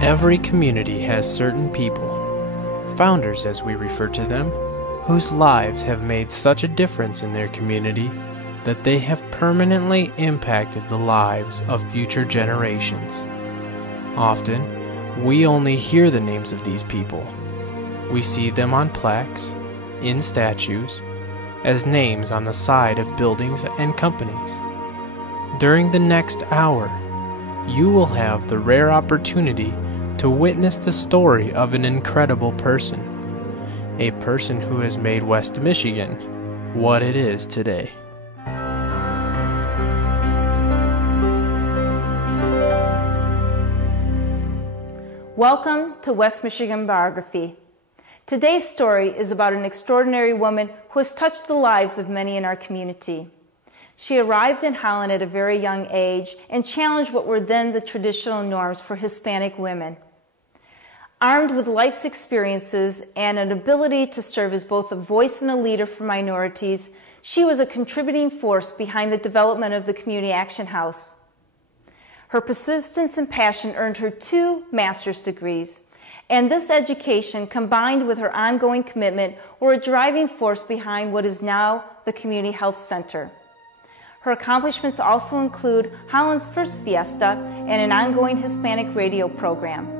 Every community has certain people, founders as we refer to them, whose lives have made such a difference in their community that they have permanently impacted the lives of future generations. Often, we only hear the names of these people. We see them on plaques, in statues, as names on the side of buildings and companies. During the next hour, you will have the rare opportunity to witness the story of an incredible person, a person who has made West Michigan what it is today. Welcome to West Michigan Biography. Today's story is about an extraordinary woman who has touched the lives of many in our community. She arrived in Holland at a very young age and challenged what were then the traditional norms for Hispanic women. Armed with life's experiences and an ability to serve as both a voice and a leader for minorities, she was a contributing force behind the development of the Community Action House. Her persistence and passion earned her 2 master's degrees, and this education, combined with her ongoing commitment, were a driving force behind what is now the Community Health Center. Her accomplishments also include Holland's first fiesta and an ongoing Hispanic radio program.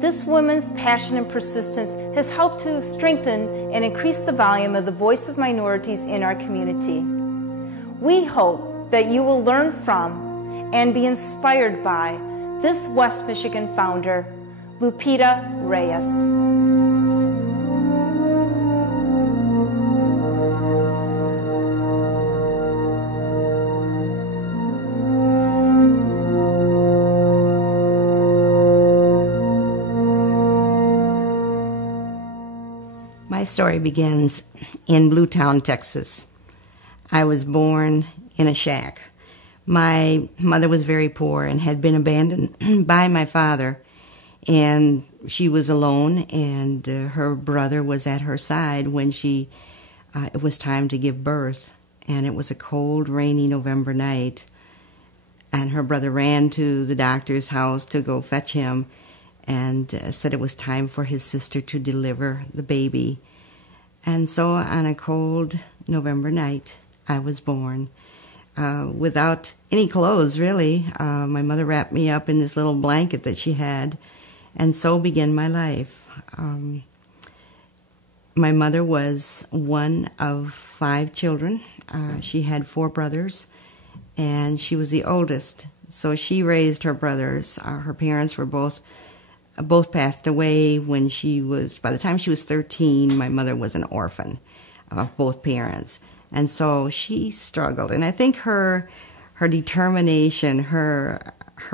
This woman's passion and persistence has helped to strengthen and increase the volume of the voice of minorities in our community. We hope that you will learn from and be inspired by this West Michigan founder, Lupita Reyes. My story begins in Bluetown, Texas. I was born in a shack. My mother was very poor and had been abandoned by my father, and she was alone, and her brother was at her side when it was time to give birth, and it was a cold, rainy November night, and her brother ran to the doctor's house to go fetch him and said it was time for his sister to deliver the baby. And so on a cold November night, I was born without any clothes, really. My mother wrapped me up in this little blanket that she had, and so began my life. My mother was one of 5 children. She had 4 brothers, and she was the oldest. So she raised her brothers. Her parents were both passed away when by the time she was 13, my mother was an orphan of both parents. And so she struggled. And I think her determination, her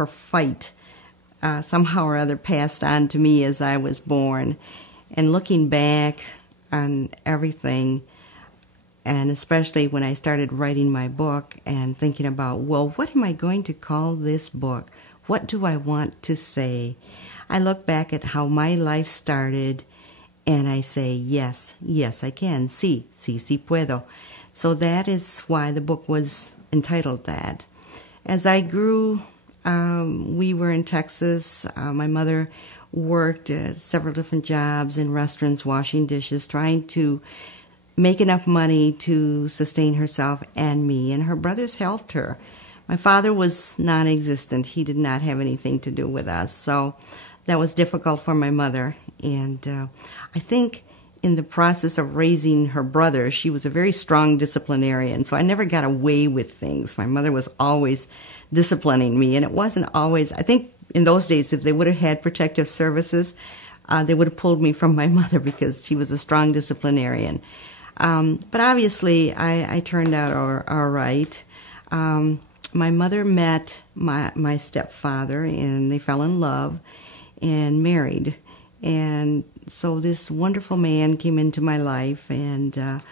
fight, somehow or other passed on to me as I was born. And looking back on everything, and especially when I started writing my book and thinking about, well, what am I going to call this book? What do I want to say? I look back at how my life started, and I say, yes, yes, I can. Sí puedo. So that is why the book was entitled that. As I grew, we were in Texas. My mother worked several different jobs in restaurants, washing dishes, trying to make enough money to sustain herself and me, and her brothers helped her. My father was non-existent. He did not have anything to do with us, so that was difficult for my mother. And I think in the process of raising her brother, she was a very strong disciplinarian, so I never got away with things. My mother was always disciplining me, and it wasn't always, I think in those days, if they would have had protective services, they would have pulled me from my mother because she was a strong disciplinarian. But obviously, I turned out all right. My mother met my stepfather, and they fell in love and married. And so this wonderful man came into my life, and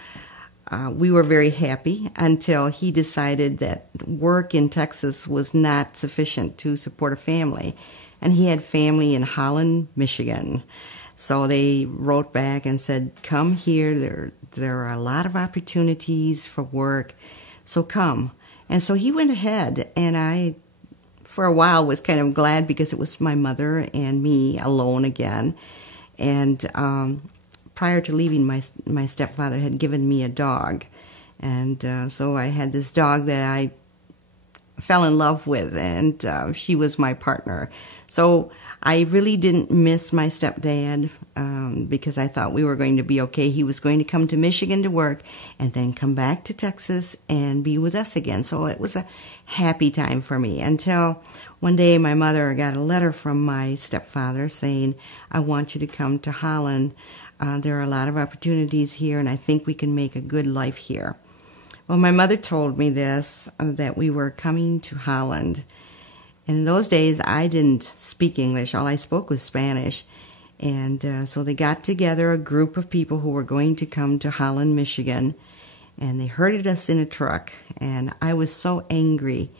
we were very happy until he decided that work in Texas was not sufficient to support a family. And he had family in Holland, Michigan. So they wrote back and said, come here, there are a lot of opportunities for work, so come. And so he went ahead, and I for a while was kind of glad because it was my mother and me alone again. And prior to leaving, my stepfather had given me a dog. And so I had this dog that I fell in love with, and she was my partner. So I really didn't miss my stepdad because I thought we were going to be okay. He was going to come to Michigan to work and then come back to Texas and be with us again. So it was a happy time for me until one day my mother got a letter from my stepfather saying, I want you to come to Holland. There are a lot of opportunities here, and I think we can make a good life here. Well, my mother told me this, that we were coming to Holland. And in those days, I didn't speak English. All I spoke was Spanish. And so they got together a group of people who were going to come to Holland, Michigan. And they herded us in a truck. And I was so angry.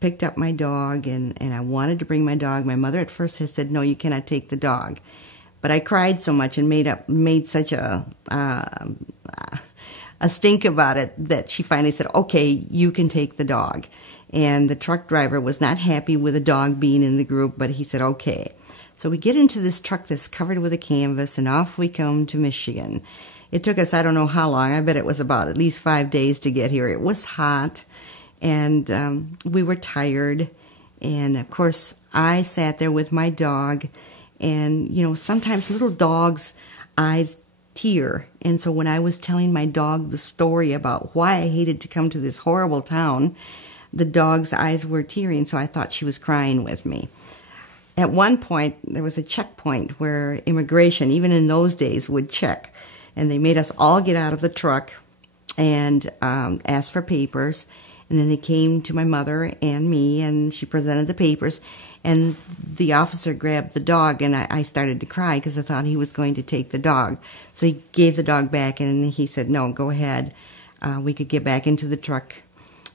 Picked up my dog, and I wanted to bring my dog. My mother at first had said, no, you cannot take the dog. But I cried so much and made such a stink about it that she finally said, okay, you can take the dog. And the truck driver was not happy with a dog being in the group, but he said, okay. So we get into this truck that's covered with a canvas, and off we come to Michigan. It took us, I don't know how long. I bet it was about at least 5 days to get here. It was hot, and we were tired. And, of course, I sat there with my dog, and, you know, sometimes little dogs' eyes tear. And so when I was telling my dog the story about why I hated to come to this horrible town, the dog's eyes were tearing, so I thought she was crying with me. At one point, there was a checkpoint where immigration, even in those days, would check. And they made us all get out of the truck and ask for papers. And then they came to my mother and me, and she presented the papers. And the officer grabbed the dog, and I started to cry because I thought he was going to take the dog. So he gave the dog back, and he said, no, go ahead. We could get back into the truck.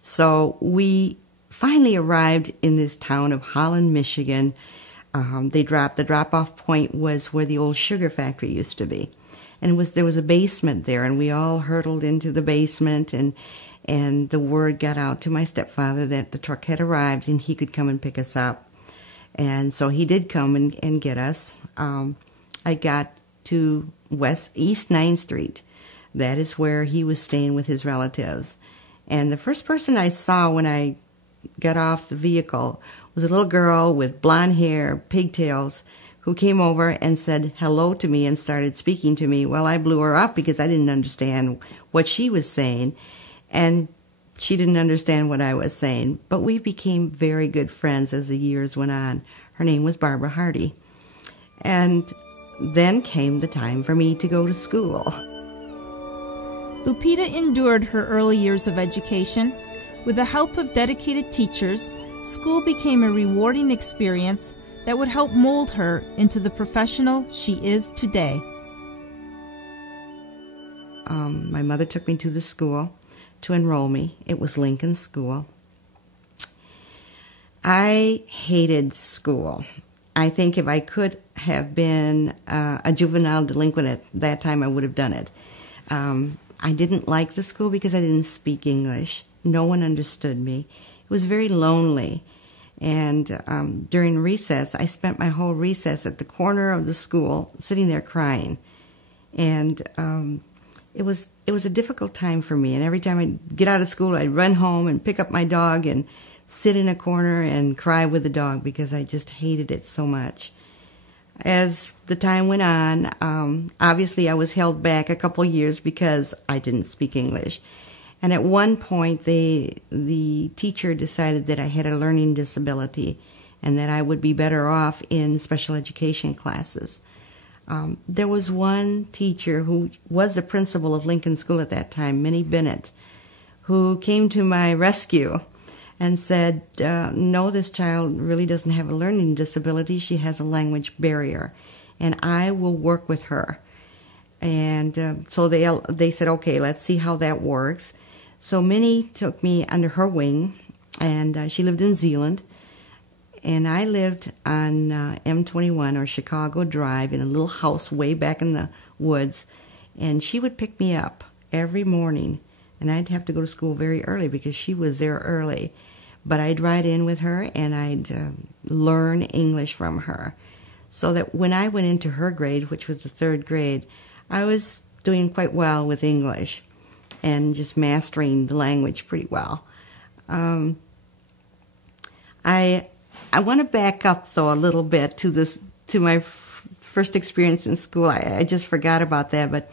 So we finally arrived in this town of Holland, Michigan. The drop-off point was where the old sugar factory used to be. And there was a basement there, and we all hurtled into the basement, and the word got out to my stepfather that the truck had arrived and he could come and pick us up. And so he did come and get us. I got to East 9th Street. That is where he was staying with his relatives. And the first person I saw when I got off the vehicle was a little girl with blonde hair, pigtails, who came over and said hello to me and started speaking to me. Well, I blew her off because I didn't understand what she was saying, and she didn't understand what I was saying. But we became very good friends as the years went on. Her name was Barbara Hardy. And then came the time for me to go to school. Lupita endured her early years of education. With the help of dedicated teachers, school became a rewarding experience that would help mold her into the professional she is today. My mother took me to the school to enroll me. It was Lincoln School. I hated school. I think if I could have been a juvenile delinquent at that time, I would have done it. I didn't like the school because I didn't speak English. No one understood me. It was very lonely. And during recess, I spent my whole recess at the corner of the school, sitting there crying. And it was a difficult time for me. And every time I'd get out of school, I'd run home and pick up my dog and sit in a corner and cry with the dog because I just hated it so much. As the time went on, obviously I was held back a couple years because I didn't speak English. And at one point, the teacher decided that I had a learning disability and that I would be better off in special education classes. There was one teacher who was the principal of Lincoln School at that time, Minnie Bennett, who came to my rescue and said, no, this child really doesn't have a learning disability. She has a language barrier, and I will work with her. And so they said, okay, let's see how that works. So Minnie took me under her wing, and she lived in Zeeland. And I lived on M21 or Chicago Drive in a little house way back in the woods. And she would pick me up every morning. And I'd have to go to school very early because she was there early. but I'd ride in with her and I'd learn English from her. So that when I went into her grade, which was the 3rd grade, I was doing quite well with English and just mastering the language pretty well. I want to back up, though, a little bit to my first experience in school. I just forgot about that, but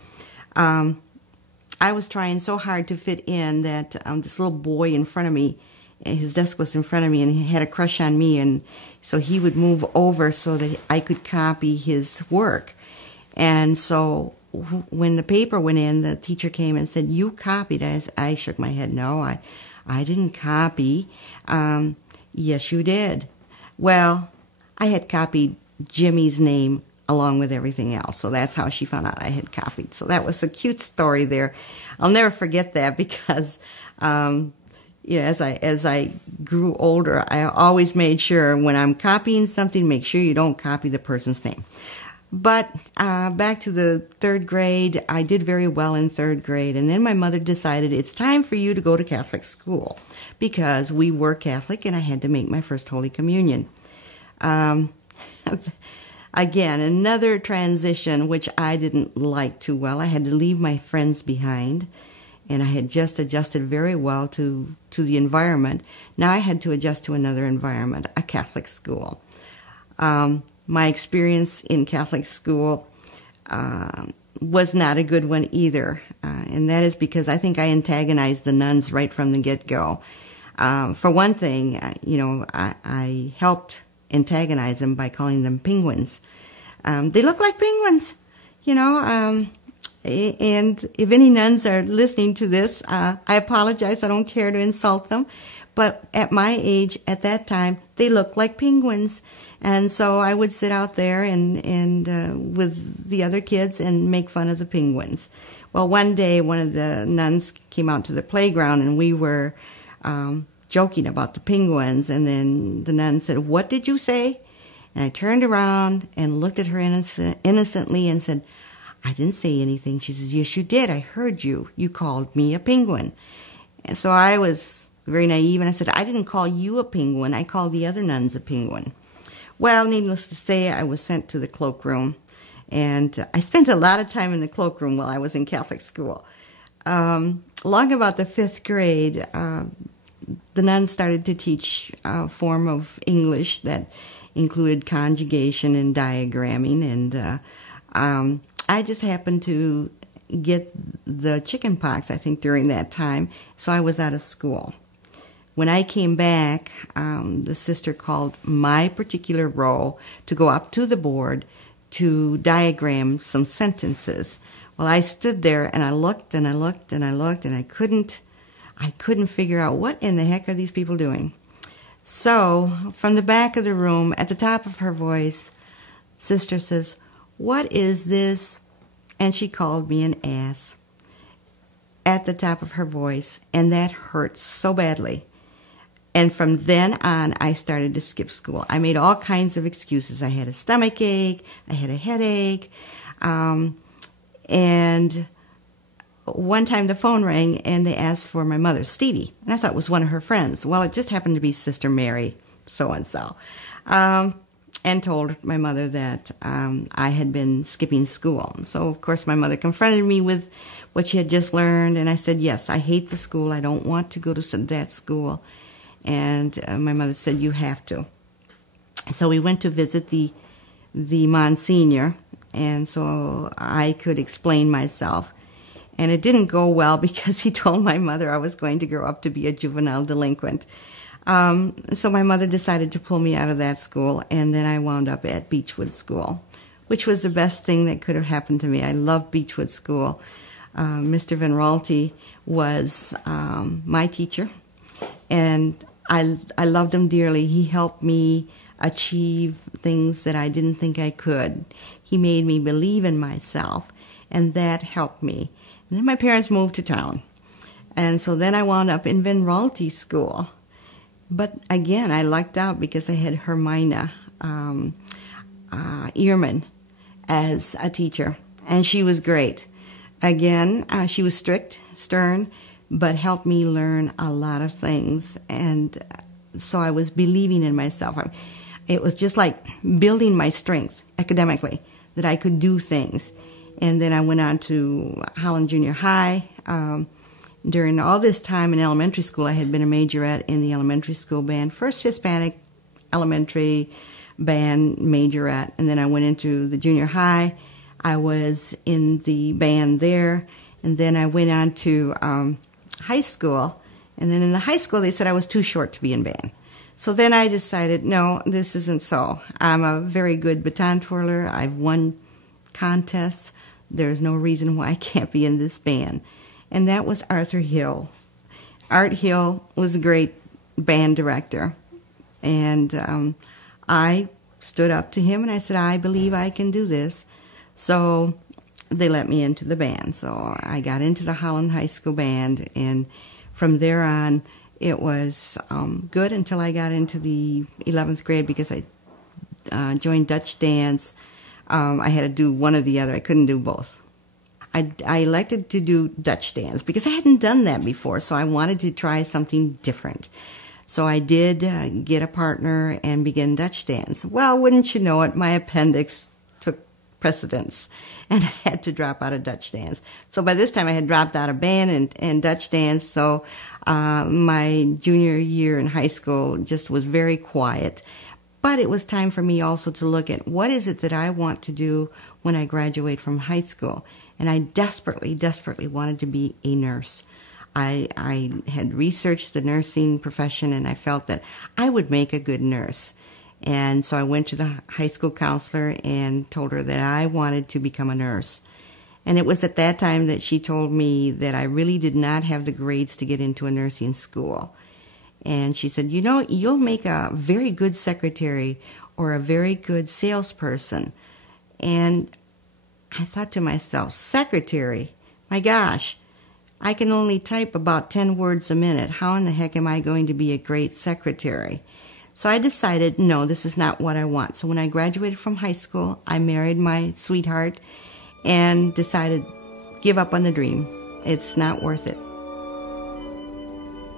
I was trying so hard to fit in that this little boy in front of me, his desk was in front of me, and he had a crush on me, and so he would move over so that I could copy his work. And so when the paper went in, the teacher came and said, "You copied." I shook my head. "No, I didn't copy." "Yes, you did." Well, I had copied Jimmy's name along with everything else, so that's how she found out I had copied. So that was a cute story there. I'll never forget that because as I grew older, I always made sure when I'm copying something, make sure you don't copy the person's name. But back to the 3rd grade, I did very well in 3rd grade, and then my mother decided it's time for you to go to Catholic school because we were Catholic and I had to make my first Holy Communion. Again, another transition which I didn't like too well. I had to leave my friends behind, and I had just adjusted very well to the environment. Now I had to adjust to another environment, a Catholic school. My experience in Catholic school was not a good one either, and that is because I think I antagonized the nuns right from the get-go. For one thing, I helped antagonize them by calling them penguins. They look like penguins, and if any nuns are listening to this, I apologize. I don't care to insult them. But at my age, at that time, they looked like penguins. And so I would sit out there and with the other kids and make fun of the penguins. Well, one day, one of the nuns came out to the playground, and we were joking about the penguins. And then the nun said, "What did you say?" And I turned around and looked at her innocently and said, "I didn't say anything." She says, "Yes, you did. I heard you. You called me a penguin." And so I was very naive, and I said, "I didn't call you a penguin. I called the other nuns a penguin." Well, needless to say, I was sent to the cloakroom, and I spent a lot of time in the cloakroom while I was in Catholic school. Along about the 5th grade, the nuns started to teach a form of English that included conjugation and diagramming, and I just happened to get the chicken pox, I think, during that time, so I was out of school. When I came back, the sister called my particular row to go up to the board to diagram some sentences. Well, I stood there and I looked and I looked and I looked, and I couldn't figure out what in the heck are these people doing. So from the back of the room, at the top of her voice, Sister says, "What is this?" And she called me an ass at the top of her voice, and that hurt so badly. And from then on, I started to skip school. I made all kinds of excuses. I had a stomach ache, I had a headache, and one time the phone rang and they asked for my mother, Stevie, and I thought it was one of her friends. Well, it just happened to be Sister Mary, so-and-so, and told my mother that I had been skipping school. So, of course, my mother confronted me with what she had just learned, and I said, "Yes, I hate the school. I don't want to go to that school." And my mother said, "You have to." So we went to visit the Monsignor, and so I could explain myself. And it didn't go well because he told my mother I was going to grow up to be a juvenile delinquent. So my mother decided to pull me out of that school, and then I wound up at Beechwood School, which was the best thing that could have happened to me. I loved Beechwood School. Mr. Van Raalte was my teacher, and I loved him dearly. He helped me achieve things that I didn't think I could. He made me believe in myself, and that helped me. And then my parents moved to town, and so then I wound up in Van Raalte School. But again, I lucked out because I had Hermina Ehrman as a teacher, and she was great. Again, she was strict, stern, but helped me learn a lot of things. And so I was believing in myself. It was just like building my strength academically, that I could do things. And then I went on to Holland Junior High. During all this time in elementary school, I had been a majorette in the elementary school band, first Hispanic elementary band majorette, and then I went into the junior high. I was in the band there, and then I went on to high school, and then in the high school they said I was too short to be in band. So then I decided, no, this isn't so. I'm a very good baton twirler. I've won contests. There's no reason why I can't be in this band. And that was Arthur Hill. Art Hill was a great band director. And I stood up to him and I said, I believe I can do this. So they let me into the band. So I got into the Holland High School band, and from there on it was good until I got into the 11th grade, because I joined Dutch dance. I had to do one or the other. I couldn't do both. I elected to do Dutch dance because I hadn't done that before, so I wanted to try something different. So I did get a partner and begin Dutch dance. Well, wouldn't you know it, my appendix took precedence, and I had to drop out of Dutch dance. So by this time I had dropped out of band and Dutch dance, so my junior year in high school just was very quiet. But it was time for me also to look at what is it that I want to do when I graduate from high school. And I desperately, desperately wanted to be a nurse. I had researched the nursing profession, and I felt that I would make a good nurse. And so I went to the high school counselor and told her that I wanted to become a nurse. And it was at that time that she told me that I really did not have the grades to get into a nursing school. And she said, you know, you'll make a very good secretary or a very good salesperson. And I thought to myself, secretary? My gosh, I can only type about 10 words a minute. How in the heck am I going to be a great secretary? So I decided, no, this is not what I want. So when I graduated from high school, I married my sweetheart and decided, give up on the dream. It's not worth it.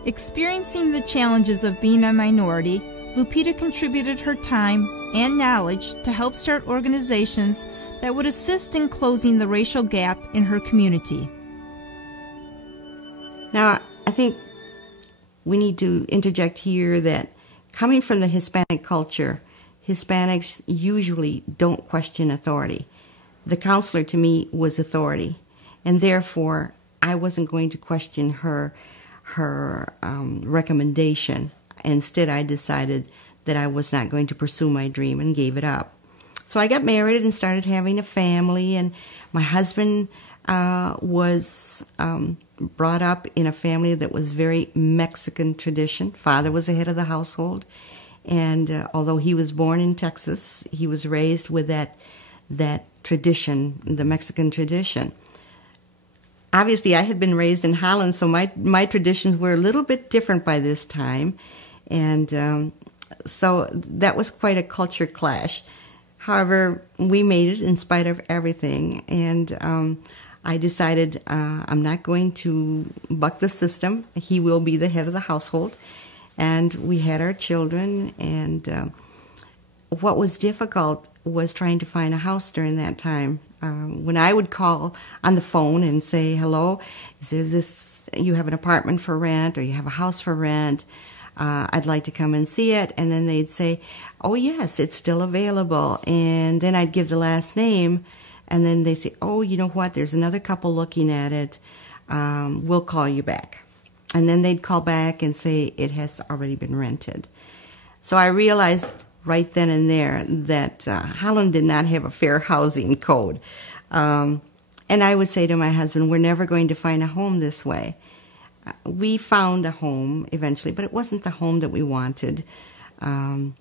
Experiencing the challenges of being a minority, Lupita contributed her time and knowledge to help start organizations that would assist in closing the racial gap in her community. Now, I think we need to interject here that coming from the Hispanic culture, Hispanics usually don't question authority. The counselor to me was authority, and therefore I wasn't going to question her recommendation. Instead, I decided that I was not going to pursue my dream and gave it up. So I got married and started having a family, and my husband was brought up in a family that was very Mexican tradition. Father was the head of the household, and although he was born in Texas, he was raised with that tradition, the Mexican tradition. Obviously, I had been raised in Holland, so my traditions were a little bit different by this time, and so that was quite a culture clash. However, we made it in spite of everything, and I decided I'm not going to buck the system. He will be the head of the household, and we had our children, and what was difficult was trying to find a house during that time. When I would call on the phone and say, hello, is there this, you have an apartment for rent, or you have a house for rent, I'd like to come and see it. And then they'd say, oh yes, it's still available. And then I'd give the last name, and then they say, oh, you know what, there's another couple looking at it, we'll call you back. And then they'd call back and say it has already been rented. So I realized right then and there that Holland did not have a fair housing code. And I would say to my husband, we're never going to find a home this way. We found a home eventually, but it wasn't the home that we wanted. And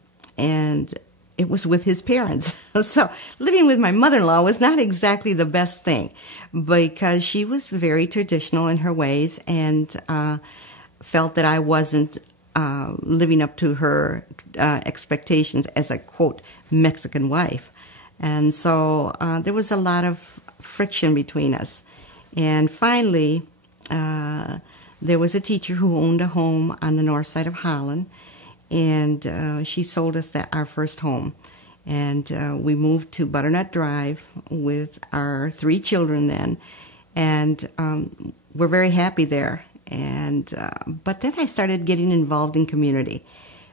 it was with his parents. So living with my mother-in-law was not exactly the best thing, because she was very traditional in her ways and felt that I wasn't living up to her expectations as a, quote, Mexican wife. And so there was a lot of friction between us. And finally, there was a teacher who owned a home on the north side of Holland, and she sold us our first home. And we moved to Butternut Drive with our 3 children then, and we're very happy there. And but then I started getting involved in community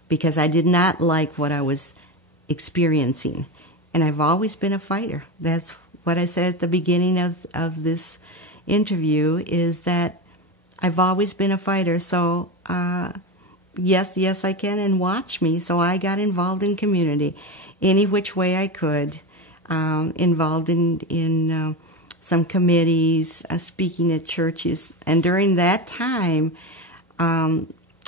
because I did not like what I was experiencing. And I've always been a fighter. That's what I said at the beginning of this interview, is that I've always been a fighter. So yes, I can, and watch me. So I got involved in community any which way I could, involved in some committees, speaking at churches. And during that time,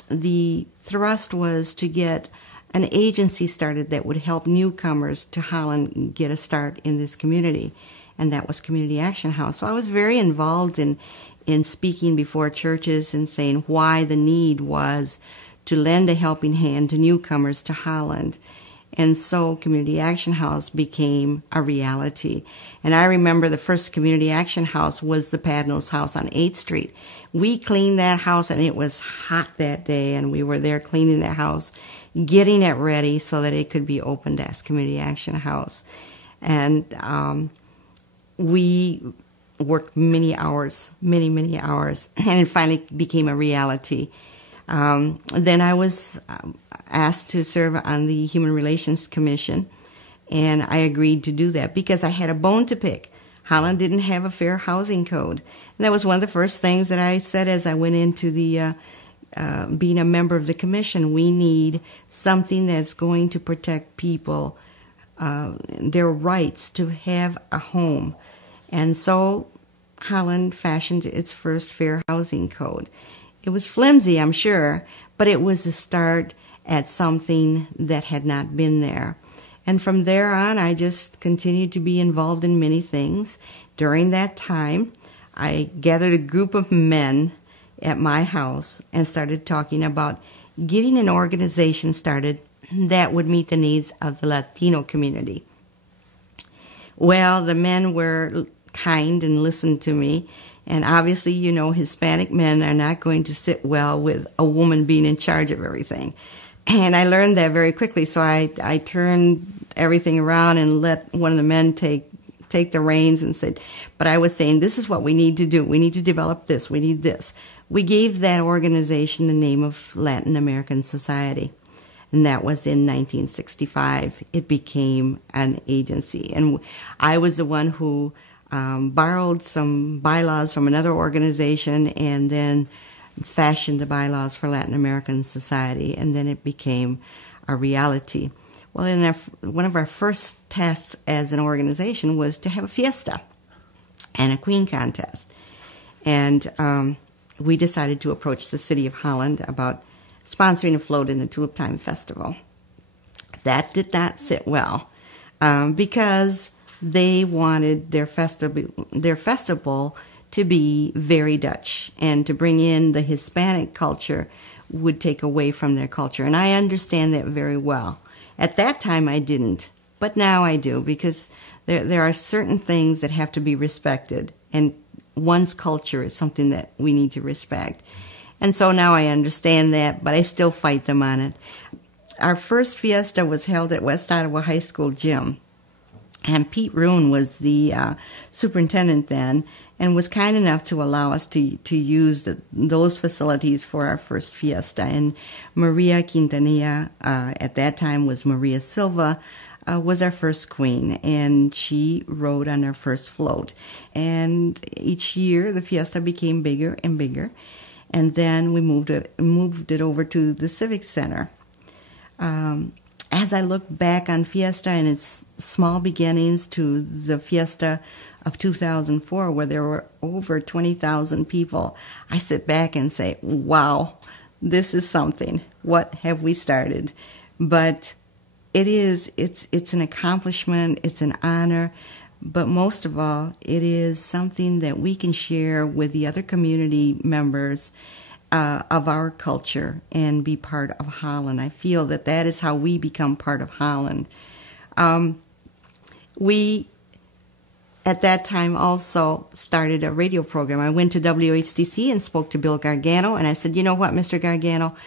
the thrust was to get an agency started that would help newcomers to Holland get a start in this community, and that was Community Action House. So I was very involved in speaking before churches and saying why the need was to lend a helping hand to newcomers to Holland. And so Community Action House became a reality. And I remember the first Community Action House was the Padnell's house on 8th Street. We cleaned that house, and it was hot that day, and we were there cleaning that house, getting it ready so that it could be opened as Community Action House. And we worked many hours, many hours, and it finally became a reality. Then I was asked to serve on the Human Relations Commission, and I agreed to do that because I had a bone to pick. Holland didn't have a fair housing code. And that was one of the first things that I said as I went into the being a member of the commission. We need something that's going to protect people, their rights to have a home. And so Holland fashioned its first fair housing code. It was flimsy, I'm sure, but it was a start at something that had not been there. And from there on, I just continued to be involved in many things. During that time, I gathered a group of men at my house and started talking about getting an organization started that would meet the needs of the Latino community. Well, the men were kind and listened to me. And obviously, you know, Hispanic men are not going to sit well with a woman being in charge of everything. And I learned that very quickly, so I turned everything around and let one of the men take the reins and said, but I was saying, this is what we need to do. We need to develop this. We need this. We gave that organization the name of Latin American Society, and that was in 1965. It became an agency, and I was the one who borrowed some bylaws from another organization and then fashioned the bylaws for Latin American Society, and then it became a reality. Well, one of our first tasks as an organization was to have a fiesta and a queen contest. And we decided to approach the city of Holland about sponsoring a float in the Tulip Time Festival. That did not sit well because they wanted their festival to be very Dutch, and to bring in the Hispanic culture would take away from their culture. And I understand that very well. At that time I didn't, but now I do, because there are certain things that have to be respected, and one's culture is something that we need to respect. And so now I understand that, but I still fight them on it. Our first fiesta was held at West Ottawa High School gym. And Pete Roon was the superintendent then, and was kind enough to allow us to use those facilities for our first fiesta. And Maria Quintanilla, at that time was Maria Silva, was our first queen, and she rode on our first float. And each year the fiesta became bigger and bigger, and then we moved it over to the Civic Center. As I look back on Fiesta and its small beginnings to the Fiesta of 2004, where there were over 20,000 people, I sit back and say, wow, this is something. What have we started? But it's an accomplishment, it's an honor, but most of all, it is something that we can share with the other community members of our culture and be part of Holland. I feel that is how we become part of Holland. We, at that time, also started a radio program. I went to WHDC and spoke to Bill Gargano, and I said, you know what, Mr. Gargano,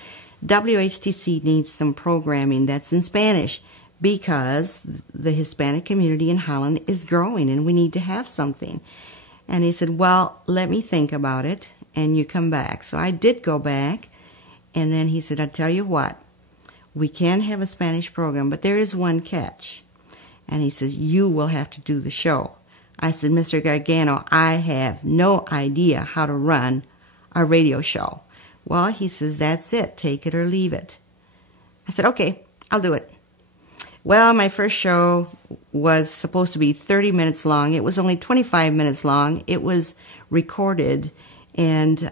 WHTC needs some programming that's in Spanish because the Hispanic community in Holland is growing and we need to have something. And he said, well, let me think about it and you come back. So I did go back, and then he said, I'll tell you what, we can have a Spanish program, but there is one catch. And he says, you will have to do the show. I said, Mr. Gargano, I have no idea how to run a radio show. Well, he says, that's it. Take it or leave it. I said, okay, I'll do it. Well, my first show was supposed to be 30 minutes long. It was only 25 minutes long. It was recorded, and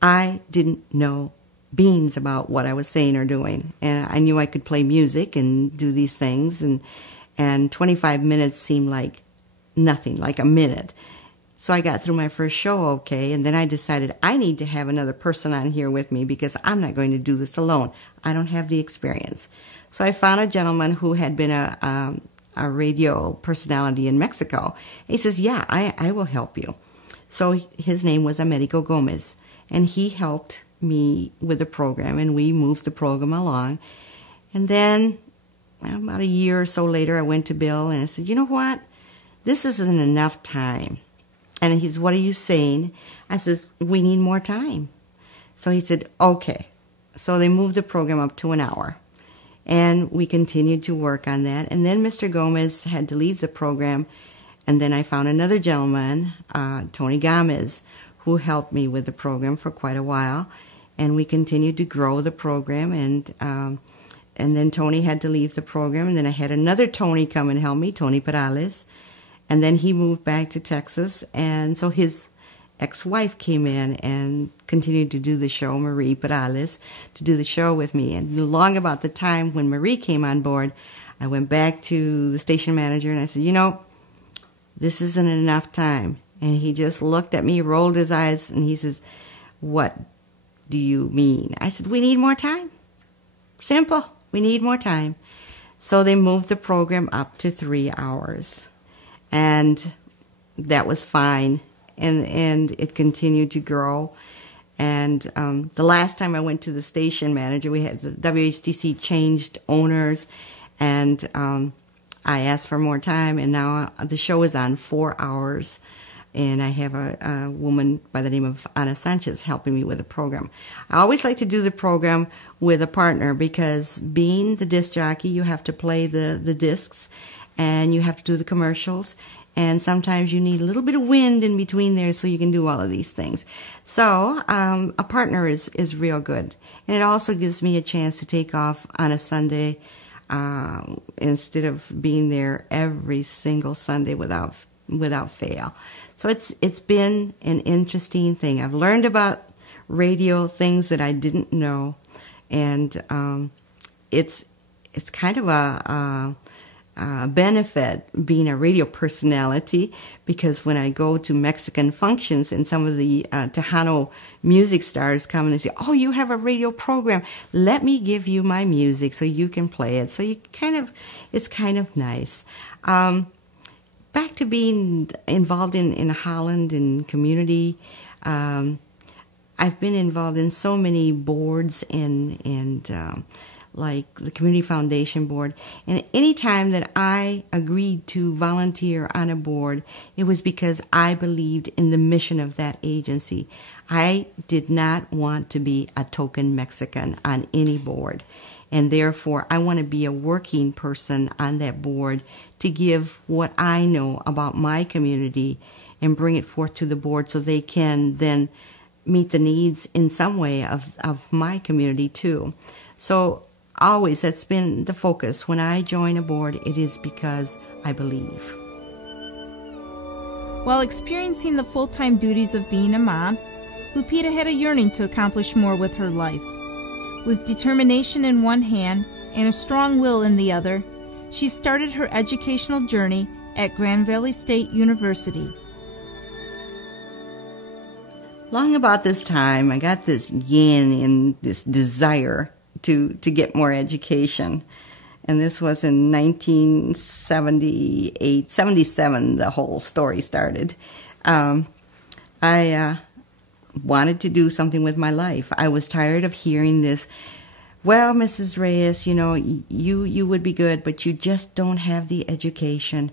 I didn't know beans about what I was saying or doing. And I knew I could play music and do these things, and 25 minutes seemed like nothing, like a minute. So I got through my first show okay, and then I decided I need to have another person on here with me because I'm not going to do this alone. I don't have the experience. So I found a gentleman who had been a radio personality in Mexico. He says, yeah, I will help you. So his name was Americo Gomez, and he helped me with the program, and we moved the program along. And then about a year or so later, I went to Bill, and I said, you know what? This isn't enough time. And he said, what are you saying? I says, we need more time. So he said, okay. So they moved the program up to an hour. And we continued to work on that. And then Mr. Gomez had to leave the program. And then I found another gentleman, Tony Gomez, who helped me with the program for quite a while. And we continued to grow the program. And then Tony had to leave the program. And then I had another Tony come and help me, Tony Perales. And then he moved back to Texas, and so his ex-wife came in and continued to do the show, Marie Perales, to do the show with me. And long about the time when Marie came on board, I went back to the station manager and I said, you know, this isn't enough time. And he just looked at me, rolled his eyes, and he says, what do you mean? I said, we need more time. Simple. We need more time. So they moved the program up to 3 hours. And that was fine, and it continued to grow. And the last time I went to the station manager, we had the WHTC changed owners, and I asked for more time, and now the show is on 4 hours. And I have a woman by the name of Ana Sanchez helping me with the program. I always like to do the program with a partner because being the disc jockey, you have to play the discs, and you have to do the commercials, and sometimes you need a little bit of wind in between there so you can do all of these things. So a partner is real good, and it also gives me a chance to take off on a Sunday instead of being there every single Sunday without fail. So it's been an interesting thing. I've learned about radio, things that I didn't know, and it's kind of a benefit being a radio personality, because when I go to Mexican functions and some of the Tejano music stars come and they say, oh, you have a radio program, let me give you my music so you can play it. So it's kind of nice. Back to being involved in Holland and community. I've been involved in so many boards and like the Community Foundation Board. And any time that I agreed to volunteer on a board, it was because I believed in the mission of that agency. I did not want to be a token Mexican on any board. And therefore, I want to be a working person on that board to give what I know about my community and bring it forth to the board so they can then meet the needs in some way of my community too. So always, that's been the focus. When I join a board, it is because I believe. While experiencing the full-time duties of being a mom, Lupita had a yearning to accomplish more with her life. With determination in one hand and a strong will in the other, she started her educational journey at Grand Valley State University. Long about this time, I got this yin and this desire to get more education. And this was in 1977, the whole story started. I wanted to do something with my life. I was tired of hearing this, well, Mrs. Reyes, you know, you would be good, but you just don't have the education.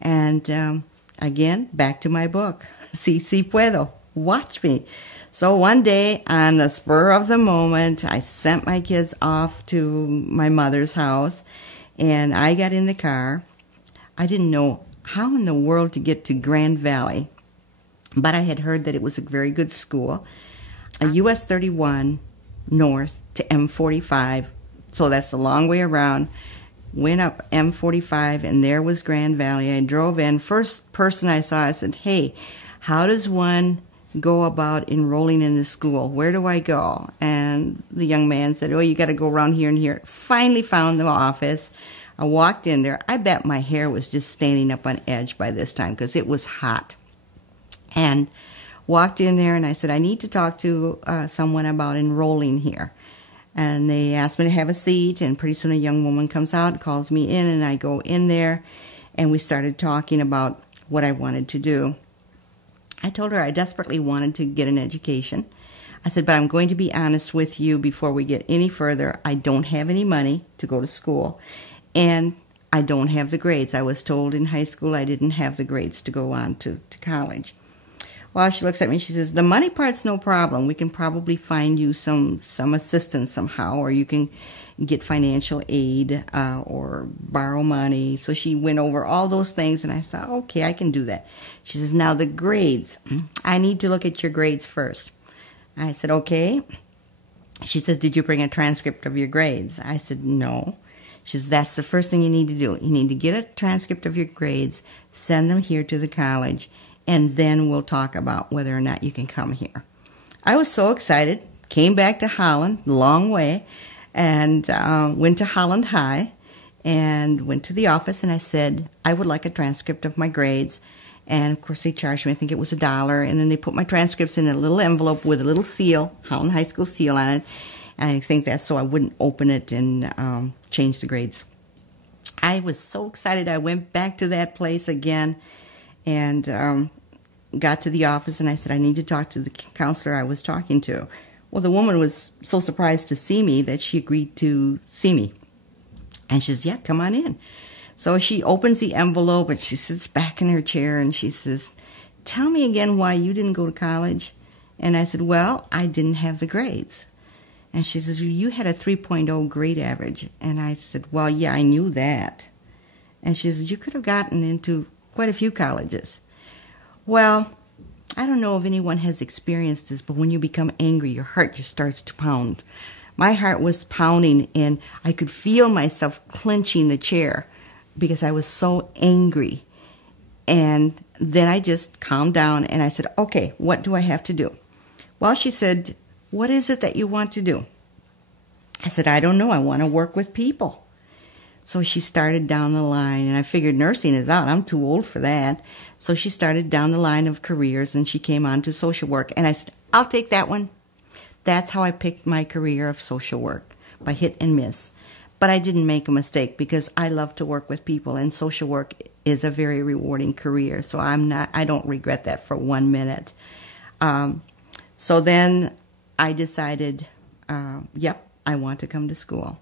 And again, back to my book, Si puedo, watch me. So one day, on the spur of the moment, I sent my kids off to my mother's house, and I got in the car. I didn't know how in the world to get to Grand Valley, but I had heard that it was a very good school. A US 31 north to M45, so that's a long way around. Went up M45, and there was Grand Valley. I drove in. First person I saw, I said, hey, how does one go about enrolling in this school? Where do I go? And the young man said, oh, you got to go around here and here. Finally found the office. I walked in there. I bet my hair was just standing up on edge by this time because it was hot. And walked in there, and I said, I need to talk to someone about enrolling here. And they asked me to have a seat, and pretty soon a young woman comes out, calls me in, and I go in there, and we started talking about what I wanted to do. I told her I desperately wanted to get an education. I said, but I'm going to be honest with you before we get any further. I don't have any money to go to school, and I don't have the grades. I was told in high school I didn't have the grades to go on to college. Well, she looks at me, she says, the money part's no problem. We can probably find you some assistance somehow, or you can get financial aid or borrow money. So she went over all those things, and I thought, okay, I can do that. She says, now the grades. I need to look at your grades first. I said, okay. She said, did you bring a transcript of your grades? I said, no. She says, that's the first thing you need to do. You need to get a transcript of your grades, send them here to the college, and then we'll talk about whether or not you can come here. I was so excited, came back to Holland, long way, and went to Holland High, and went to the office, and I said, I would like a transcript of my grades. And, of course, they charged me, I think it was $1, and then they put my transcripts in a little envelope with a little seal, Holland High School seal on it, and I think that's so I wouldn't open it and change the grades. I was so excited. I went back to that place again, and got to the office, and I said, I need to talk to the counselor I was talking to. Well, the woman was so surprised to see me that she agreed to see me. And she says, yeah, come on in. So she opens the envelope, and she sits back in her chair, and she says, tell me again why you didn't go to college. And I said, well, I didn't have the grades. And she says, you had a 3.0 grade average. And I said, well, yeah, I knew that. And she says, you could have gotten into quite a few colleges. Well, I don't know if anyone has experienced this, but when you become angry, your heart just starts to pound. My heart was pounding, and I could feel myself clenching the chair because I was so angry. And then I just calmed down, and I said, okay, what do I have to do? Well, she said, what is it that you want to do? I said, I don't know. I want to work with people. So she started down the line, and I figured nursing is out. I'm too old for that. So she started down the line of careers, and she came on to social work. And I said, I'll take that one. That's how I picked my career of social work, by hit and miss. But I didn't make a mistake because I love to work with people, and social work is a very rewarding career. So I don't regret that for 1 minute. So then I decided, yep, I want to come to school.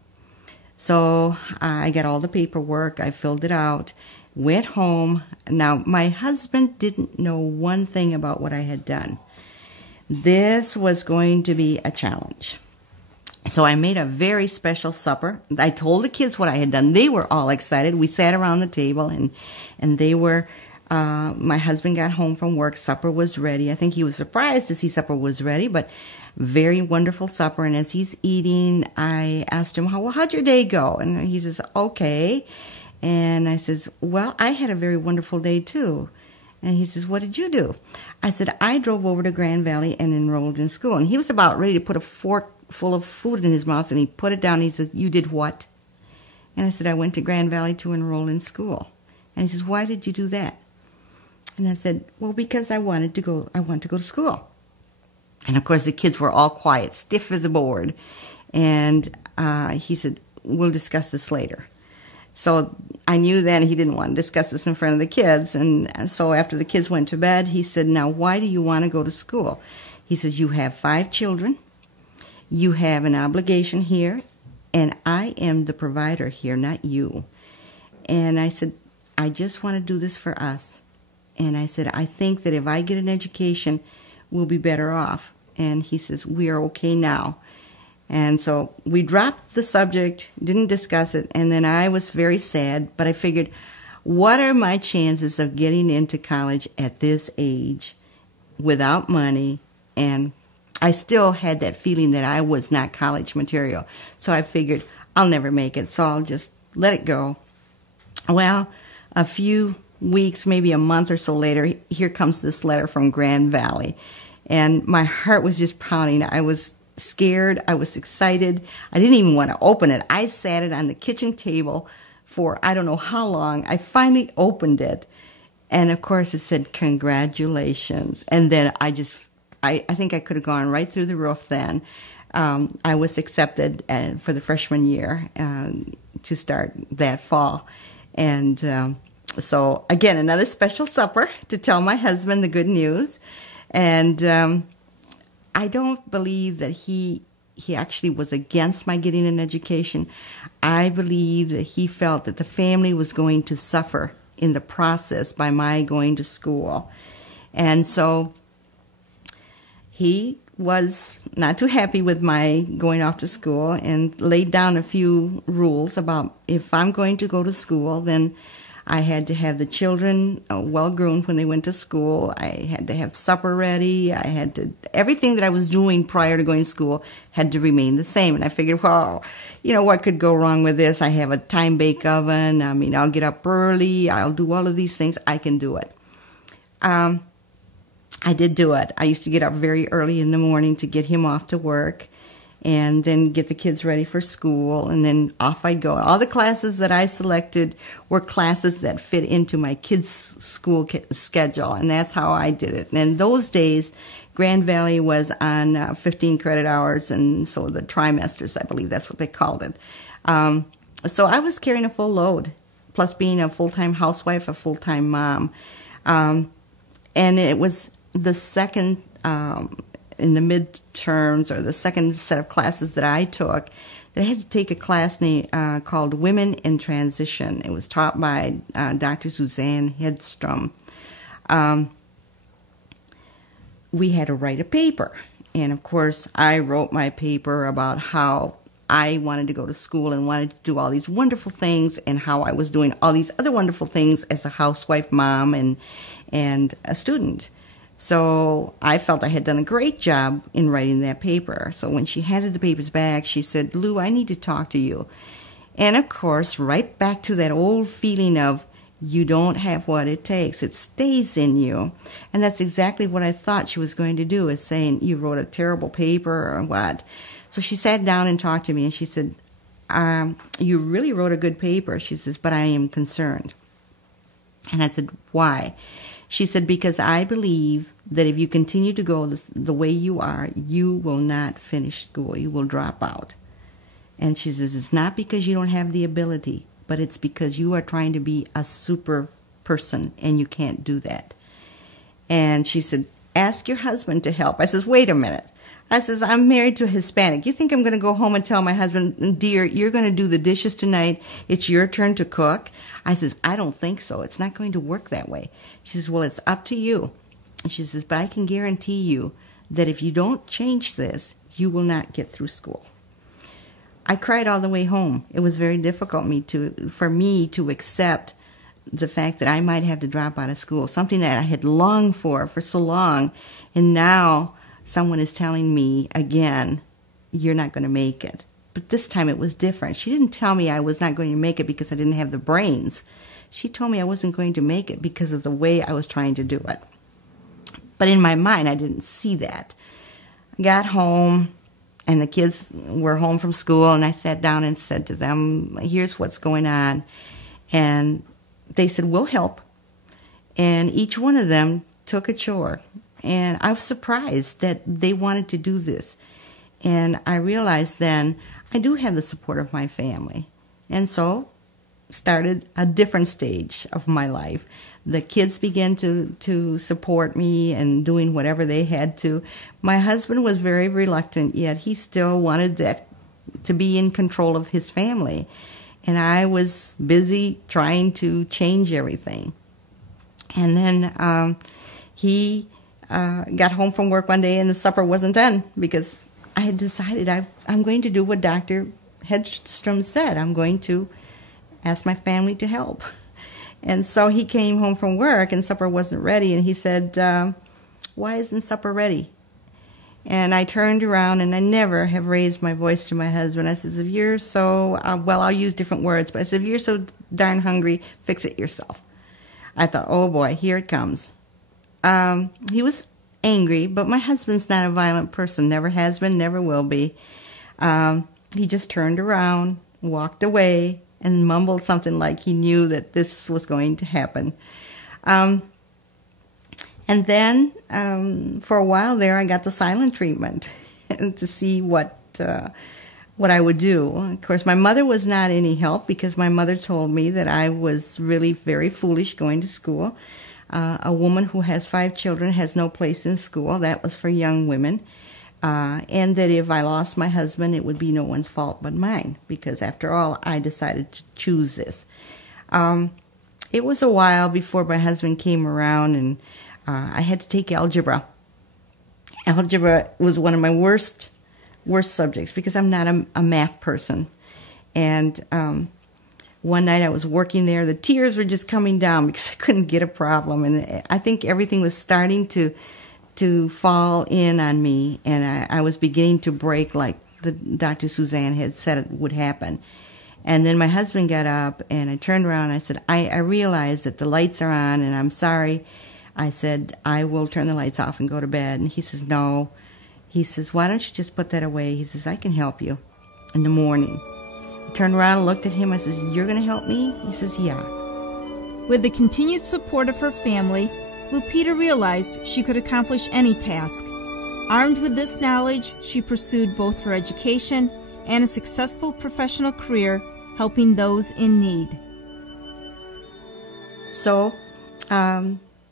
So I got all the paperwork, I filled it out, went home. Now, my husband didn't know one thing about what I had done. This was going to be a challenge. So I made a very special supper. I told the kids what I had done. They were all excited. We sat around the table, and they were, my husband got home from work. Supper was ready. I think he was surprised to see supper was ready, but very wonderful supper. And as he's eating, I asked him, how'd your day go? And he says, okay. And I says, well, I had a very wonderful day too. And he says, what did you do? I said, I drove over to Grand Valley and enrolled in school. And he was about ready to put a fork full of food in his mouth, and he put it down, and he said, you did what? And I said, I went to Grand Valley to enroll in school. And he says, why did you do that? And I said, well, because I want to go to school. And of course the kids were all quiet, stiff as a board. And he said, we'll discuss this later. So I knew then he didn't want to discuss this in front of the kids. And so after the kids went to bed, he said, now, why do you want to go to school? He says, you have 5 children, you have an obligation here, and I am the provider here, not you. And I said, I just want to do this for us. And I said, I think that if I get an education, we'll be better off. And he says, we are okay now. And so we dropped the subject, didn't discuss it, and then I was very sad, but I figured, what are my chances of getting into college at this age without money? And I still had that feeling that I was not college material. So I figured, I'll never make it, so I'll just let it go. Well, a few weeks, maybe a month or so later, here comes this letter from Grand Valley. And my heart was just pounding. I was scared. I was excited. I didn't even want to open it. I sat it on the kitchen table for I don't know how long. I finally opened it. And of course it said, congratulations. And then I think I could have gone right through the roof then. I was accepted for the freshman year to start that fall. And so, again, another special supper to tell my husband the good news. And I don't believe that he actually was against my getting an education. I believe that he felt that the family was going to suffer in the process by my going to school. And so he was not too happy with my going off to school and laid down a few rules about if I'm going to go to school, then I had to have the children well-groomed when they went to school. I had to have supper ready. I had to, everything that I was doing prior to going to school had to remain the same. And I figured, well, you know, what could go wrong with this? I have a time-bake oven. I mean, I'll get up early. I'll do all of these things. I can do it. I did do it. I used to get up very early in the morning to get him off to work and then get the kids ready for school, and then off I'd go. All the classes that I selected were classes that fit into my kids' school schedule, and that's how I did it. And in those days, Grand Valley was on 15 credit hours, and so the trimesters, I believe that's what they called it. So I was carrying a full load, plus being a full-time housewife, a full-time mom. And it was the second in the midterms, or the second set of classes that I took, that I had to take a class called Women in Transition. It was taught by Dr. Suzanne Hedstrom. We had to write a paper. And of course, I wrote my paper about how I wanted to go to school and wanted to do all these wonderful things, and how I was doing all these other wonderful things as a housewife, mom, and a student. So I felt I had done a great job in writing that paper. So when she handed the papers back, she said, "Lou, I need to talk to you." And of course, right back to that old feeling of you don't have what it takes. It stays in you. And that's exactly what I thought she was going to do, is saying, you wrote a terrible paper or what. So she sat down and talked to me, and she said, you really wrote a good paper. She says, but I am concerned. And I said, why? She said, because I believe that if you continue to go the way you are, you will not finish school. You will drop out. And she says, it's not because you don't have the ability, but it's because you are trying to be a super person, and you can't do that. And she said, ask your husband to help. I says, wait a minute. I says, I'm married to a Hispanic. You think I'm going to go home and tell my husband, dear, you're going to do the dishes tonight. It's your turn to cook? I says, I don't think so. It's not going to work that way. She says, well, it's up to you. And she says, but I can guarantee you that if you don't change this, you will not get through school. I cried all the way home. It was very difficult for me to accept the fact that I might have to drop out of school, something that I had longed for so long, and now someone is telling me again, you're not going to make it. But this time it was different. She didn't tell me I was not going to make it because I didn't have the brains. She told me I wasn't going to make it because of the way I was trying to do it. But in my mind, I didn't see that. I got home, and the kids were home from school, and I sat down and said to them, here's what's going on. And they said, we'll help. And each one of them took a chore. And I was surprised that they wanted to do this. And I realized then I do have the support of my family. And so started a different stage of my life. The kids began to support me and doing whatever they had to. My husband was very reluctant, yet he still wanted that to be in control of his family. And I was busy trying to change everything. And then he got home from work one day and the supper wasn't done because I had decided I'm going to do what Dr. Hedstrom said. I'm going to ask my family to help. And so he came home from work and supper wasn't ready, and he said, why isn't supper ready? And I turned around, and I never have raised my voice to my husband. I said, if you're so, well, I'll use different words, but I said, if you're so darn hungry, fix it yourself. I thought, oh boy, here it comes. He was angry, but my husband's not a violent person, never has been, never will be. He just turned around, walked away, and mumbled something like he knew that this was going to happen. And then, for a while there, I got the silent treatment to see what I would do. Of course, my mother was not any help because my mother told me that I was really very foolish going to school. A woman who has 5 children has no place in school. That was for young women. And that if I lost my husband, it would be no one's fault but mine, because after all, I decided to choose this. It was a while before my husband came around, and I had to take algebra. Algebra was one of my worst subjects because I'm not a math person. And one night I was working there, the tears were just coming down because I couldn't get a problem, and I think everything was starting to fall in on me, and I was beginning to break like Dr. Suzanne had said it would happen. And then my husband got up, and I turned around, and I said, I realize that the lights are on, and I'm sorry. I said, I will turn the lights off and go to bed. And he says, no. He says, why don't you just put that away? He says, I can help you in the morning. I turned around and looked at him. I says, you're going to help me? He says, yeah. With the continued support of her family, Lupita realized she could accomplish any task. Armed with this knowledge, she pursued both her education and a successful professional career helping those in need. So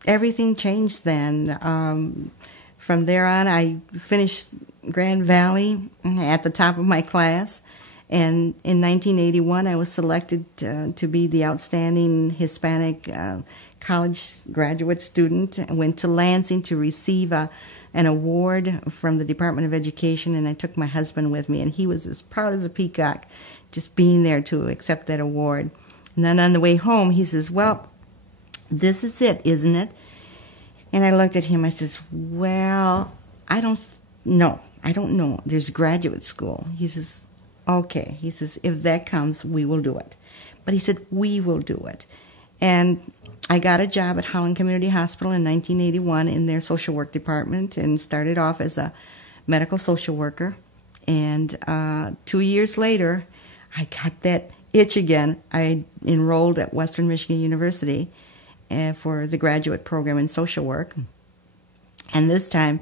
everything changed then. From there on, I finished Grand Valley at the top of my class. And in 1981, I was selected to be the outstanding Hispanic college graduate student. I went to Lansing to receive an award from the Department of Education, and I took my husband with me, and he was as proud as a peacock just being there to accept that award. And then on the way home, he says, well, this is it, isn't it? And I looked at him, I says, well, I don't know. There's graduate school. He says, okay. He says, if that comes, we will do it. But he said, we will do it. And I got a job at Holland Community Hospital in 1981 in their social work department and started off as a medical social worker. And 2 years later, I got that itch again. I enrolled at Western Michigan University for the graduate program in social work. And this time,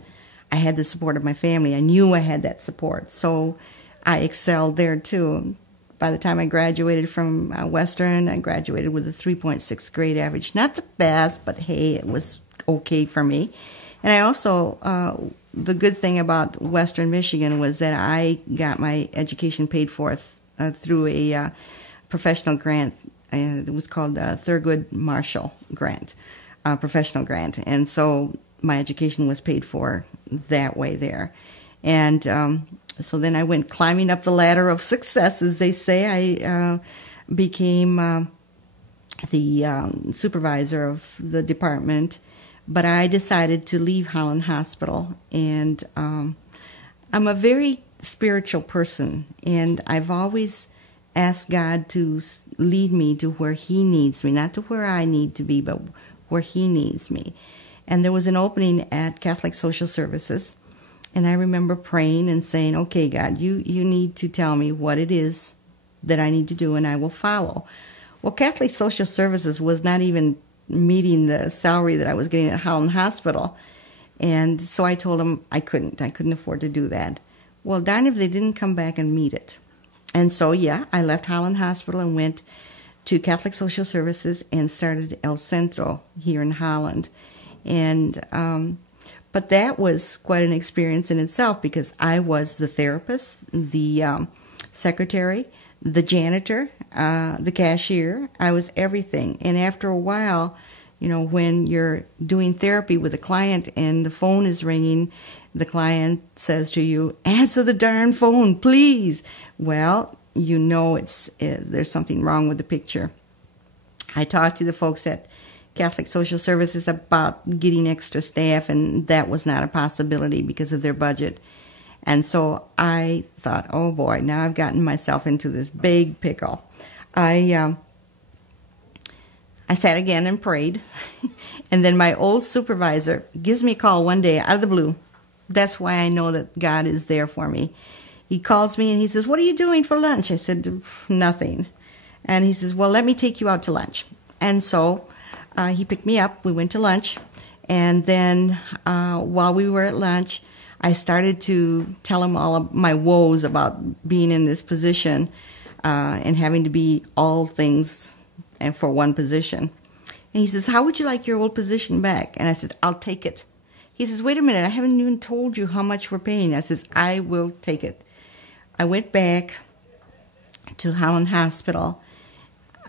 I had the support of my family. I knew I had that support, so I excelled there too. By the time I graduated from Western, I graduated with a 3.6 grade average. Not the best, but hey, it was okay for me. And I also, the good thing about Western Michigan was that I got my education paid for through a professional grant. It was called Thurgood Marshall Grant, professional grant. And so my education was paid for that way there. And so then I went climbing up the ladder of success, as they say. I became the supervisor of the department, but I decided to leave Holland Hospital. And I'm a very spiritual person, and I've always asked God to lead me to where He needs me, not to where I need to be, but where He needs me. And there was an opening at Catholic Social Services. And I remember praying and saying, okay, God, you need to tell me what it is that I need to do, and I will follow. Well, Catholic Social Services was not even meeting the salary that I was getting at Holland Hospital. And so I told them I couldn't afford to do that. Well, darn if they didn't come back and meet it. And so, yeah, I left Holland Hospital and went to Catholic Social Services and started El Centro here in Holland. And but that was quite an experience in itself, because I was the therapist, the secretary, the janitor, the cashier. I was everything. And after a while, you know, when you're doing therapy with a client and the phone is ringing, the client says to you, "Answer the darn phone, please." Well, you know there's something wrong with the picture. I talked to the folks at Catholic Social Services about getting extra staff, and that was not a possibility because of their budget. And so I thought, oh boy, now I've gotten myself into this big pickle. I sat again and prayed, and then my old supervisor gives me a call one day out of the blue. That's why I know that God is there for me. He calls me and he says, "What are you doing for lunch?" I said, "Nothing." And he says, "Well, let me take you out to lunch." And so he picked me up. We went to lunch. And then while we were at lunch, I started to tell him all of my woes about being in this position and having to be all things and for one position. And he says, "How would you like your old position back?" And I said, "I'll take it." He says, "Wait a minute, I haven't even told you how much we're paying." I says, "I will take it." I went back to Holland Hospital,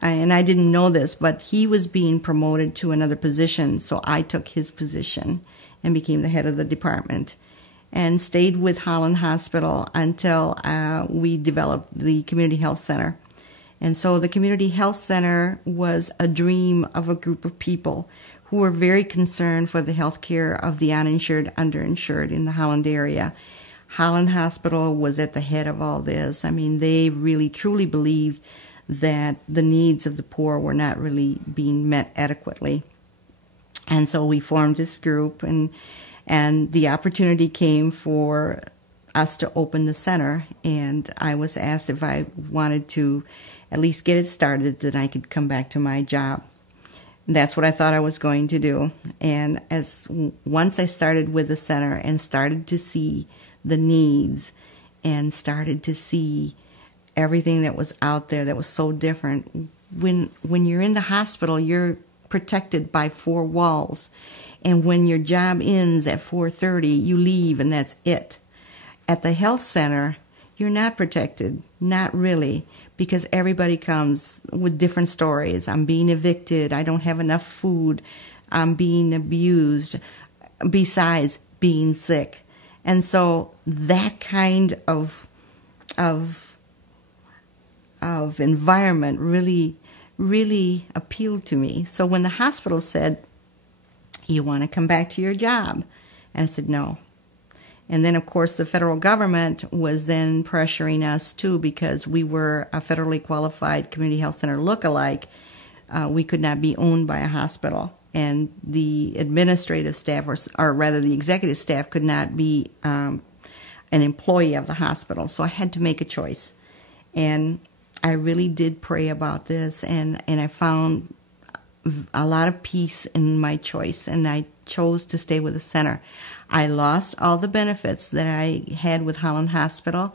and I didn't know this, but he was being promoted to another position, so I took his position and became the head of the department and stayed with Holland Hospital until we developed the Community Health Center. And so the Community Health Center was a dream of a group of people who were very concerned for the health care of the uninsured, underinsured in the Holland area. Holland Hospital was at the head of all this. I mean, they really truly believed that the needs of the poor were not really being met adequately. And so we formed this group, and the opportunity came for us to open the center, and I was asked if I wanted to at least get it started, then I could come back to my job. And that's what I thought I was going to do. And once I started with the center and started to see the needs and started to see everything that was out there that was so different. When you're in the hospital, you're protected by four walls. And when your job ends at 4:30, you leave and that's it. At the health center, you're not protected, not really, because everybody comes with different stories. I'm being evicted, I don't have enough food, I'm being abused, besides being sick. And so that kind of environment really appealed to me. So when the hospital said, "You want to come back to your job?" And I said, "No." And then, of course, the federal government was then pressuring us, too, because we were a federally qualified community health center lookalike. We could not be owned by a hospital. And the administrative staff, or rather the executive staff, could not be an employee of the hospital. So I had to make a choice. And I really did pray about this, and I found a lot of peace in my choice, and I chose to stay with the center. I lost all the benefits that I had with Holland Hospital.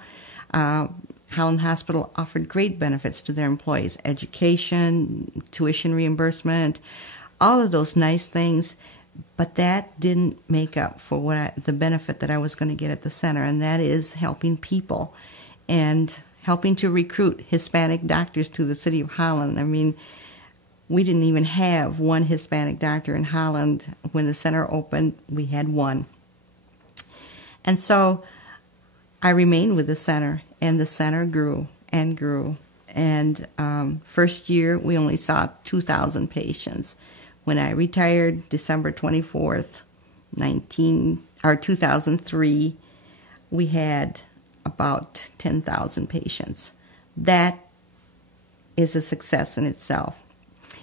Holland Hospital offered great benefits to their employees: education, tuition reimbursement, all of those nice things. But that didn't make up for the benefit that I was going to get at the center, and that is helping people and helping to recruit Hispanic doctors to the city of Holland. I mean, we didn't even have one Hispanic doctor in Holland. When the center opened, we had one. And so I remained with the center, and the center grew and grew. And first year, we only saw 2,000 patients. When I retired, December 24th, 2003, we had about 10,000 patients. That is a success in itself.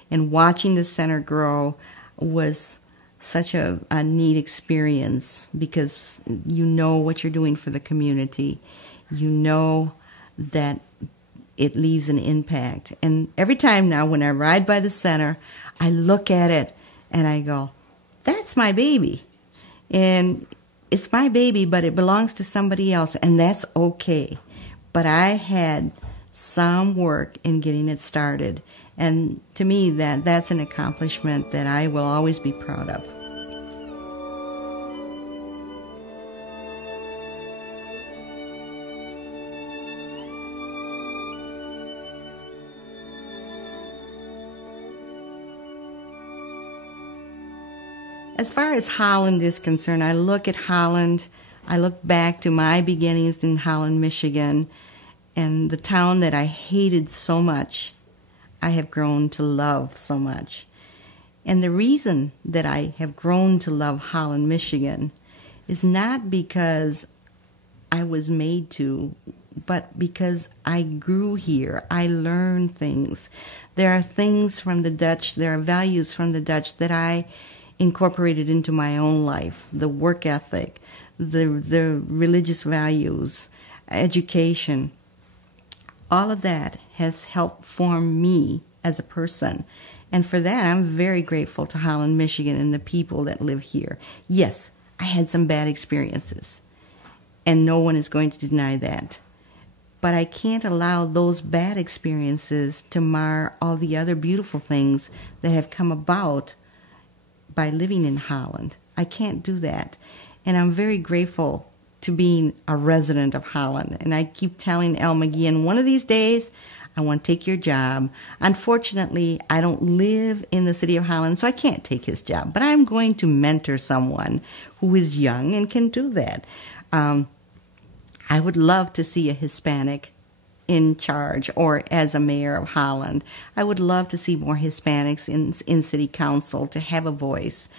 And watching the center grow was such a neat experience, because you know what you're doing for the community. You know that it leaves an impact. And every time now when I ride by the center, I look at it and I go, that's my baby. And it's my baby, but it belongs to somebody else, and that's okay. But I had some work in getting it started. And to me, that's an accomplishment that I will always be proud of. As far as Holland is concerned, I look at Holland, I look back to my beginnings in Holland, Michigan, and the town that I hated so much, I have grown to love so much. And the reason that I have grown to love Holland, Michigan is not because I was made to, but because I grew here. I learned things. There are things from the Dutch, there are values from the Dutch that I incorporated into my own life. The work ethic, the religious values, education. All of that has helped form me as a person. And for that, I'm very grateful to Holland, Michigan, and the people that live here. Yes, I had some bad experiences, and no one is going to deny that. But I can't allow those bad experiences to mar all the other beautiful things that have come about by living in Holland. I can't do that. And I'm very grateful to being a resident of Holland. And I keep telling El McGeehan, one of these days, I want to take your job. Unfortunately, I don't live in the city of Holland, so I can't take his job. But I'm going to mentor someone who is young and can do that. I would love to see a Hispanic in charge or as a mayor of Holland. I would love to see more Hispanics in city council to have a voice.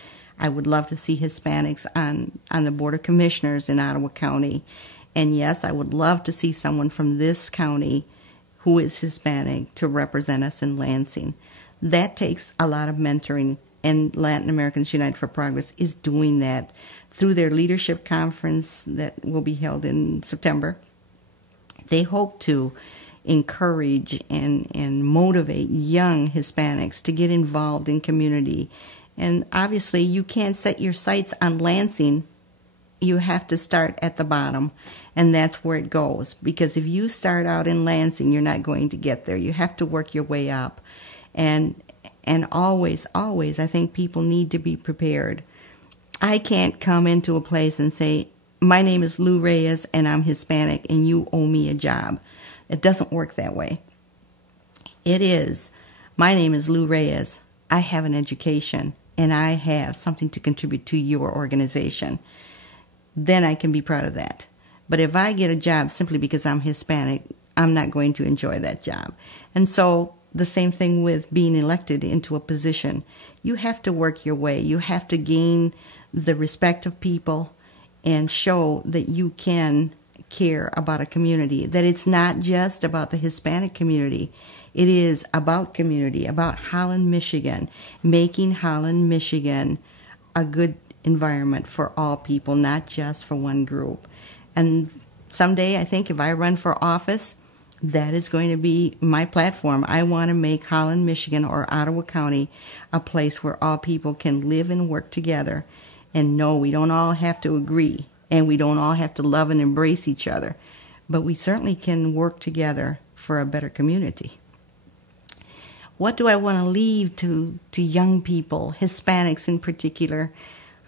I would love to see Hispanics on the Board of Commissioners in Ottawa County. And yes, I would love to see someone from this county who is Hispanic to represent us in Lansing. That takes a lot of mentoring, and Latin Americans United for Progress is doing that through their leadership conference that will be held in September. They hope to encourage and motivate young Hispanics to get involved in community. And obviously, you can't set your sights on Lansing. You have to start at the bottom, and that's where it goes. Because if you start out in Lansing, you're not going to get there. You have to work your way up. And always, I think people need to be prepared. I can't come into a place and say, my name is Lou Reyes, and I'm Hispanic, and you owe me a job. It doesn't work that way. It is, my name is Lou Reyes. I have an education, and I have something to contribute to your organization. Then I can be proud of that. But if I get a job simply because I'm Hispanic, I'm not going to enjoy that job. And so the same thing with being elected into a position. You have to work your way. You have to gain the respect of people and show that you can care about a community, that it's not just about the Hispanic community. It is about community, about Holland, Michigan, making Holland, Michigan a good environment for all people, not just for one group. And someday, I think if I run for office, that is going to be my platform. I want to make Holland, Michigan, or Ottawa County a place where all people can live and work together. And no, we don't all have to agree, and we don't all have to love and embrace each other, but we certainly can work together for a better community. What do I want to leave to young people, Hispanics in particular?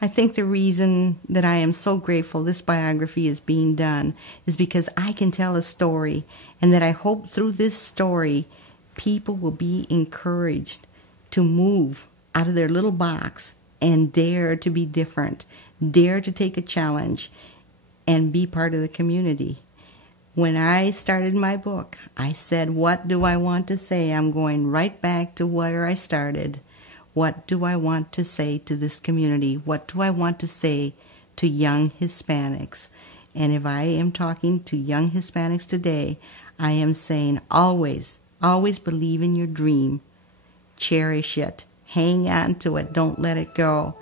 I think the reason that I am so grateful this biography is being done is because I can tell a story, and that I hope through this story people will be encouraged to move out of their little box and dare to be different, dare to take a challenge, and be part of the community. When I started my book, I said, what do I want to say? I'm going right back to where I started. What do I want to say to this community? What do I want to say to young Hispanics? And if I am talking to young Hispanics today, I am saying always, always believe in your dream. Cherish it. Hang on to it. Don't let it go.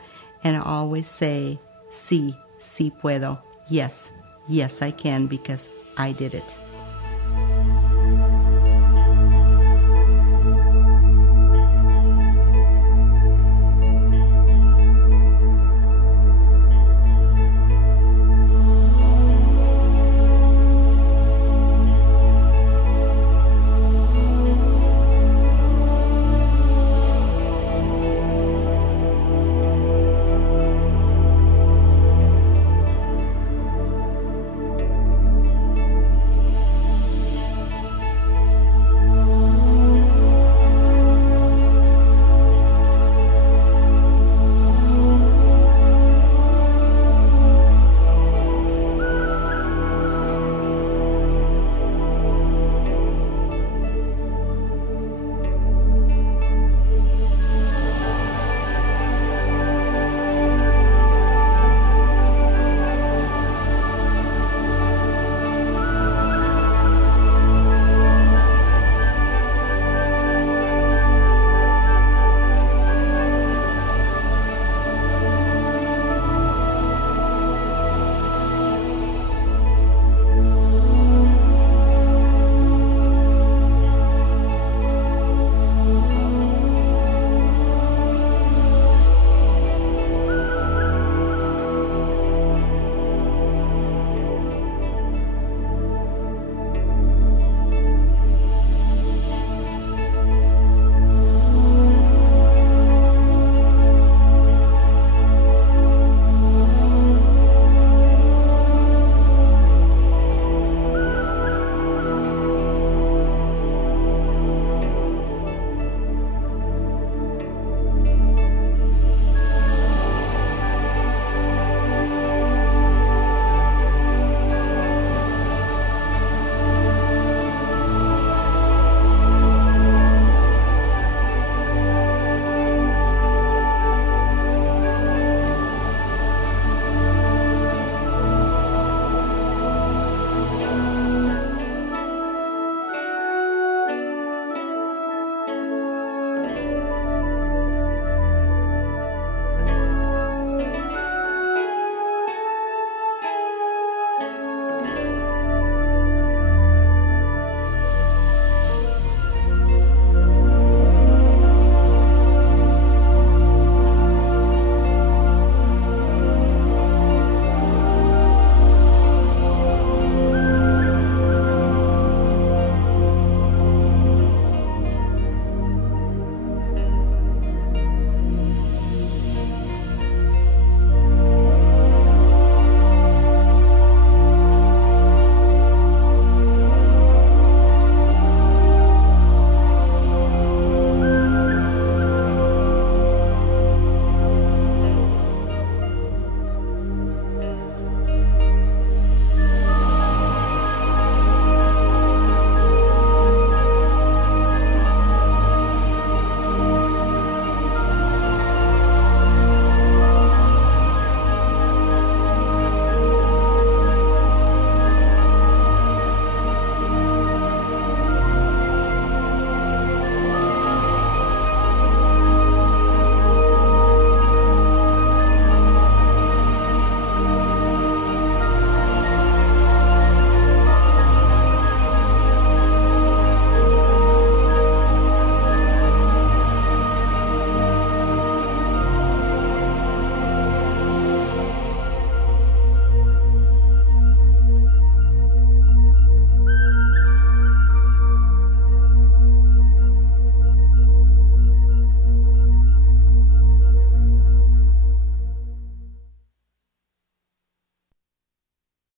And always say, sí puedo. Yes, yes I can, because I did it.